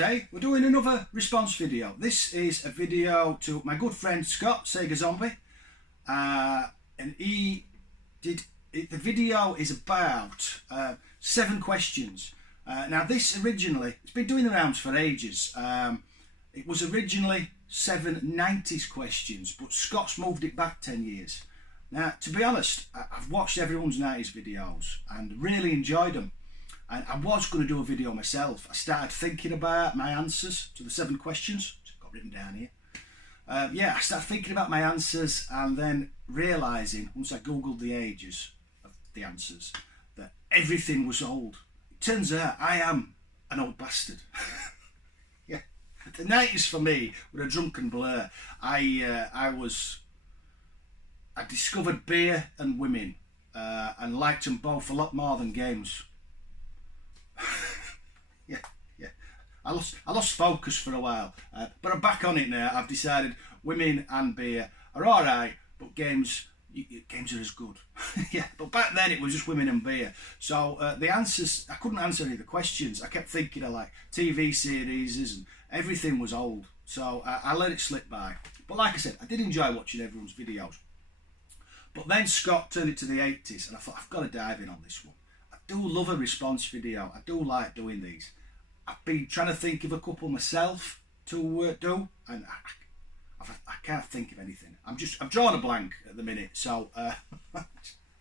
today we're doing another response video. This is a video to my good friend Scott, Sega Zombie, and he did it. The video is about 7 questions. Now this originally, it's been doing the rounds for ages. It was originally 7 90s questions, but Scott's moved it back 10 years. Now, to be honest, I've watched everyone's 90s videos and really enjoyed them. And I was going to do a video myself. I started thinking about my answers to the 7 questions, which I've got written down here. I started thinking about my answers and then realising, once I googled the ages of the answers, that everything was old. It turns out I am an old bastard. Yeah, the 90s for me were a drunken blur. I discovered beer and women and liked them both a lot more than games. yeah. I lost focus for a while, but I'm back on it now. I've decided women and beer are all right, but games are as good. Yeah, but back then it was just women and beer. So the answers, I couldn't answer any of the questions. I kept thinking of like TV series and everything was old. So I let it slip by. But like I said, I did enjoy watching everyone's videos. But then Scott turned it to the 80s and I thought, I've got to dive in on this one. I do love a response video. I do like doing these. I've been trying to think of a couple myself to do, and I can't think of anything. I'm drawing a blank at the minute, so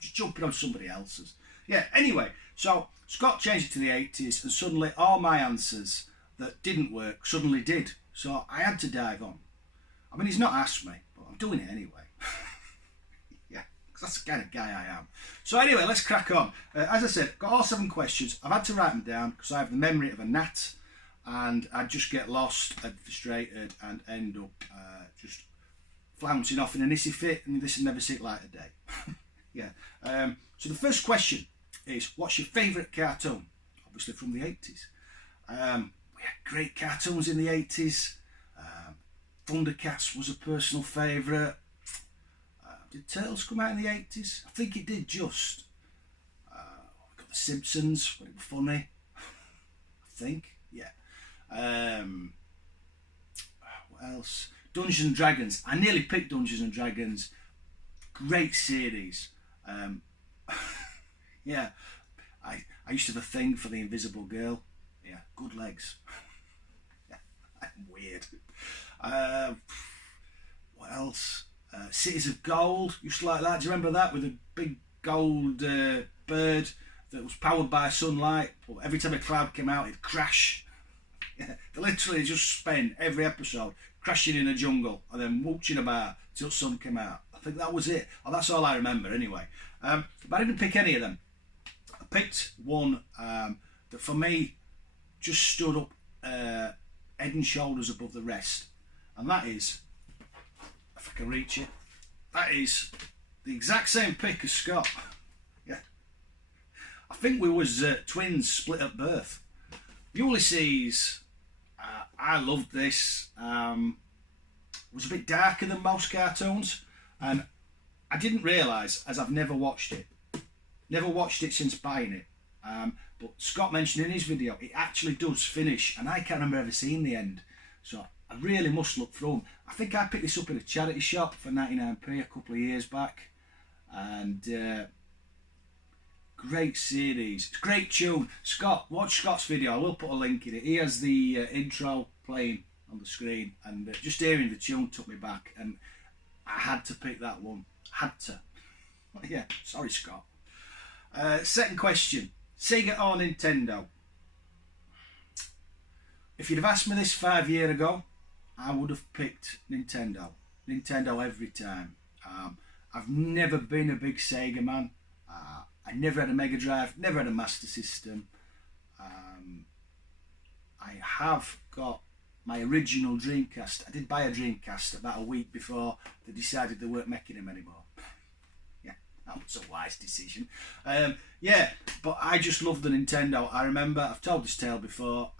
just jumping on somebody else's. Yeah, anyway, so Scott changed it to the 80s and suddenly all my answers that didn't work suddenly did. So I had to dive on. I mean, he's not asked me, but I'm doing it anyway. That's the kind of guy I am. So anyway, let's crack on. As I said, got all 7 questions. I've had to write them down because I have the memory of a gnat, and I just get lost and frustrated and end up just flouncing off in a hissy fit, and this will never see it light of day. Yeah. So the first question is, what's your favourite cartoon? Obviously from the 80s. We had great cartoons in the 80s. Thundercats was a personal favourite. Did Turtles come out in the 80s? I think it did just. We got The Simpsons, but it was funny. I think, yeah. What else? Dungeons and Dragons. I nearly picked Dungeons and Dragons. Great series. Yeah. I used to have a thing for the Invisible Girl. Yeah, good legs. Yeah, I'm weird. What else? Cities of Gold, used to like that. Do you remember that, with a big gold bird that was powered by sunlight, but every time a cloud came out it'd crash. Yeah, they literally just spent every episode crashing in a jungle and then walking about till sun came out. I think that was it. Oh, that's all I remember anyway. But I didn't pick any of them. I picked one that for me just stood up head and shoulders above the rest, and that is, if I can reach it, that is the exact same pick as Scott. Yeah, I think we was twins split at birth. Ulysses, I loved this. Was a bit darker than most cartoons, and I didn't realise, as I've never watched it since buying it. But Scott mentioned in his video it actually does finish, and I can't remember ever seeing the end. So I really must look through them. I think I picked this up in a charity shop for 99p a couple of years back, and great series. It's a great tune. Scott, watch Scott's video. I will put a link in it. He has the intro playing on the screen, and just hearing the tune took me back, and I had to pick that one. Had to. Yeah, sorry Scott. Second question, Sega or Nintendo? If you'd have asked me this 5 years ago, I would have picked Nintendo. Nintendo every time. I've never been a big Sega man. I never had a Mega Drive, never had a Master System. I have got my original Dreamcast. I did buy a Dreamcast about a week before they decided they weren't making them anymore. Yeah, that was a wise decision. Yeah, but I just loved the Nintendo. I remember, I've told this tale before,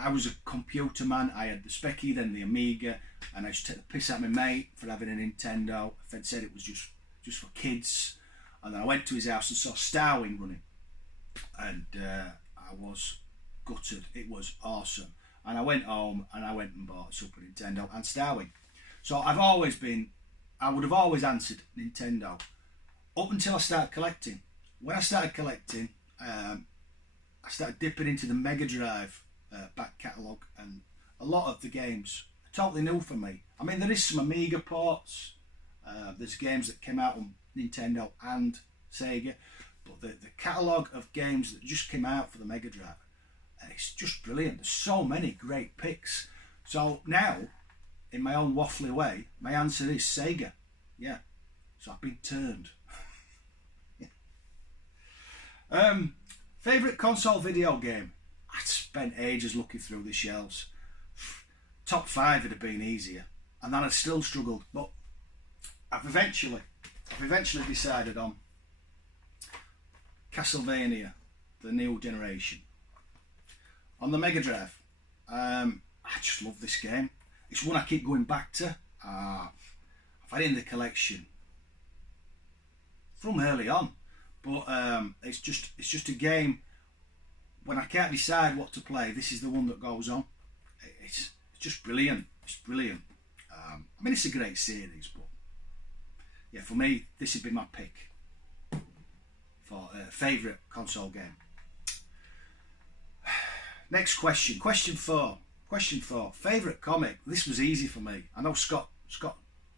I was a computer man. I had the Specky, then the Amiga, and I used to take the piss out of my mate for having a Nintendo. Fed said it was just for kids, and then I went to his house and saw Starwing running, and I was gutted. It was awesome. And I went home and I went and bought Super Nintendo and Starwing. So I would have always answered Nintendo up until I started collecting. When I started collecting, I started dipping into the Mega Drive back catalogue, and a lot of the games are totally new for me. I mean, there is some Amiga ports. There's games that came out on Nintendo and Sega, but the catalogue of games that just came out for the Mega Drive, it's just brilliant. There's so many great picks. So now, in my own waffly way, my answer is Sega. Yeah, so I've been turned. Yeah. Favourite console video game? I spent ages looking through the shelves. Top 5 would have been easier, and then I still struggled. But I've eventually decided on Castlevania, the new generation, on the Mega Drive. I just love this game. It's one I keep going back to. I've had it in the collection from early on, but it's just a game. When I can't decide what to play, this is the one that goes on. It's just brilliant. It's brilliant. I mean, it's a great series, but yeah, for me, this would be my pick for favourite console game. Next question. Question 4. Favourite comic. This was easy for me. I know Scott,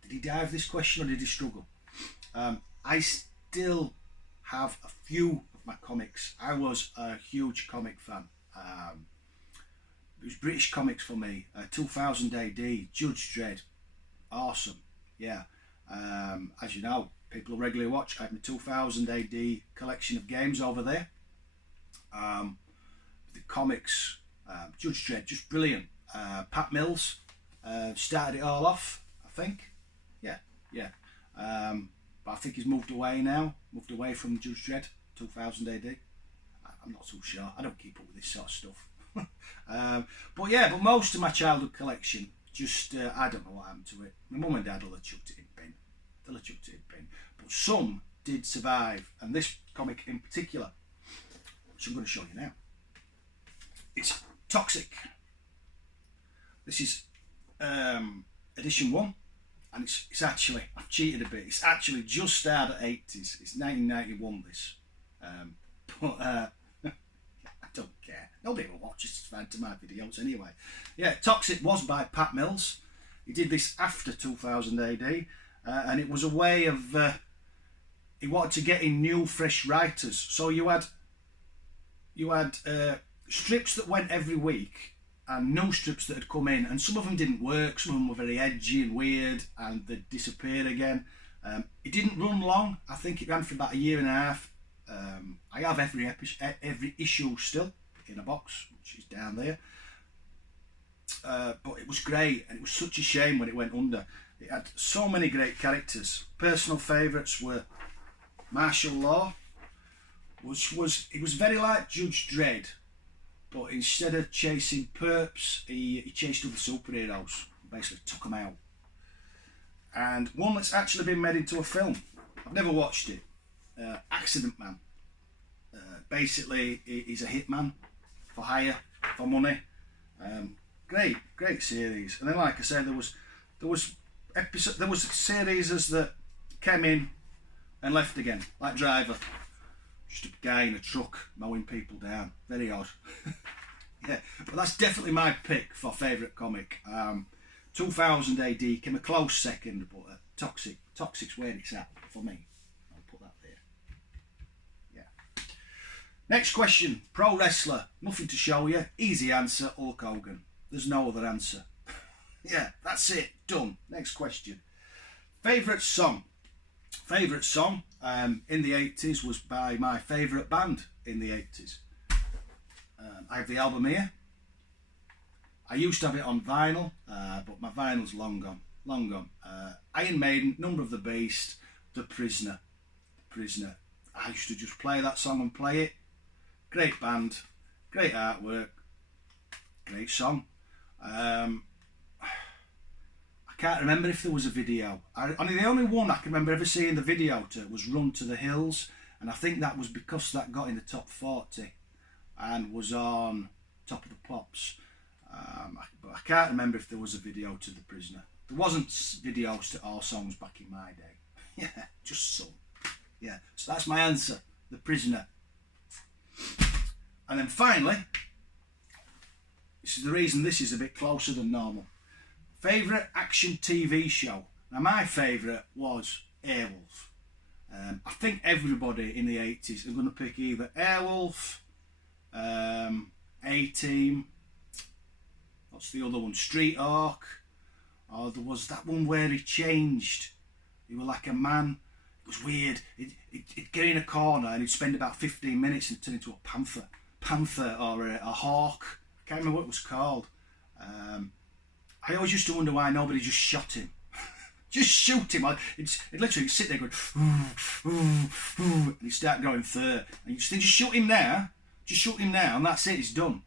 did he dive this question or did he struggle? I still have a few of my comics. I was a huge comic fan. It was British comics for me. 2000 AD, Judge Dredd. Awesome. Yeah. As you know, people who regularly watch, I have my 2000 AD collection of games over there. The comics, Judge Dredd, just brilliant. Pat Mills started it all off, I think. Yeah. But I think he's moved away now. Moved away from Judge Dredd, 2000 AD. I'm not too sure. I don't keep up with this sort of stuff. But most of my childhood collection, just I don't know what happened to it. My mum and dad will have chucked it in bin. But some did survive, and this comic in particular, which I'm going to show you now, it's Toxic. This is edition 1, and it's actually, I've cheated a bit, it's actually just out of 80's. It's 1991 this, but I don't care. Nobody will watch this to my videos anyway. Yeah, Toxic was by Pat Mills. He did this after 2000 AD, and it was a way of, he wanted to get in new, fresh writers. So you had strips that went every week, and new strips that had come in, and some of them didn't work, some of them were very edgy and weird, and they'd disappear again. It didn't run long. I think it ran for about a year and a half. I have every issue still in a box, which is down there. But it was great, and it was such a shame when it went under. It had so many great characters. Personal favourites were Martial Law, which was very like Judge Dredd, but instead of chasing perps, he chased other superheroes, basically took them out. And one that's actually been made into a film. I've never watched it. Accident Man. Basically, he's a hitman for hire, for money. Great series. And then, like I said, there was series that came in and left again, like Driver. Just a guy in a truck mowing people down. Very odd. Yeah, but that's definitely my pick for favourite comic. 2000 AD came a close second, but Toxic's where it's at for me. I'll put that there. Yeah. Next question. Pro wrestler. Nothing to show you. Easy answer. Hulk Hogan. There's no other answer. Yeah, that's it. Done. Next question. Favourite song. Favourite song in the 80s was by my favourite band in the 80s. I have the album here. I used to have it on vinyl, but my vinyl's long gone. Iron Maiden, Number of the Beast, The Prisoner. I used to just play that song and play it. Great band, great artwork, great song. I can't remember if there was a video. The only one I can remember ever seeing the video to was Run to the Hills, and I think that was because that got in the top 40 and was on Top of the Pops. But I can't remember if there was a video to The Prisoner. There wasn't videos to all songs back in my day. Yeah, just some. Yeah, so that's my answer, The Prisoner. And then finally, this is the reason this is a bit closer than normal. Favourite action TV show. Now my favourite was Airwolf. I think everybody in the 80s is going to pick either Airwolf, A-Team, what's the other one, Street Hawk, or there was that one where he changed. He was like a man. It was weird. He'd get in a corner and he'd spend about 15 minutes and turn into a panther or a hawk. I can't remember what it was called. I always used to wonder why nobody just shot him. Just shoot him. He'd literally sit there going, and he'd start going third. And you just think, just shoot him now. Just shoot him now, and that's it, it's done.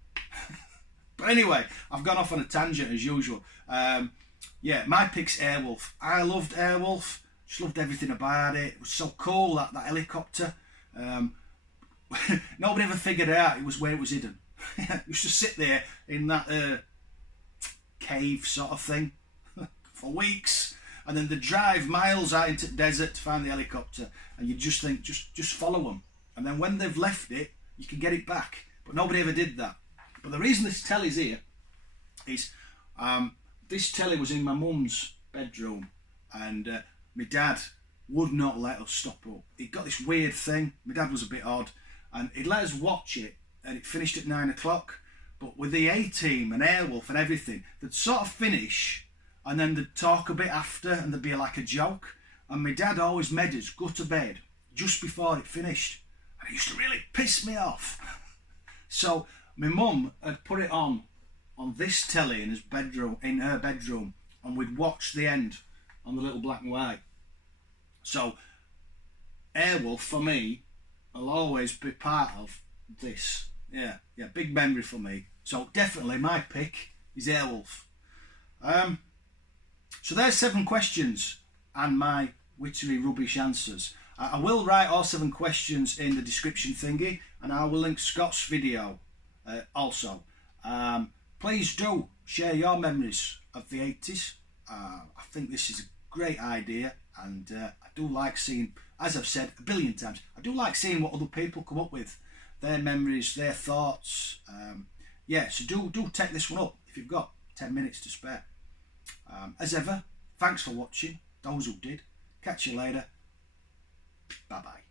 But anyway, I've gone off on a tangent as usual. Yeah, my pick's Airwolf. I loved Airwolf. Just loved everything about it. It was so cool, that helicopter. Nobody ever figured out it was where it was hidden. It used to sit there in that cave sort of thing for weeks, and then they drive miles out into the desert to find the helicopter, and you just think, just follow them, and then when they've left it, you can get it back. But nobody ever did that. But the reason this telly's here is this telly was in my mum's bedroom, and my dad would not let us stop up. It got this weird thing. My dad was a bit odd, and he'd let us watch it, and it finished at 9 o'clock. But with the A-Team and Airwolf and everything, they'd sort of finish, and then they'd talk a bit after, and there'd be like a joke. And my dad always made us go to bed just before it finished, and it used to really piss me off. So my mum had put it on this telly in her bedroom, and we'd watch the end on the little black and white. So Airwolf for me will always be part of this. Yeah, big memory for me. So definitely my pick is Airwolf. So there's 7 questions and my wittery rubbish answers. I will write all 7 questions in the description thingy, and I will link Scott's video also. Please do share your memories of the 80s. I think this is a great idea, and I do like seeing, as I've said a billion times, I do like seeing what other people come up with, their memories, their thoughts. Yeah, so do take this one up if you've got 10 minutes to spare. As ever, thanks for watching, those who did. Catch you later. Bye bye.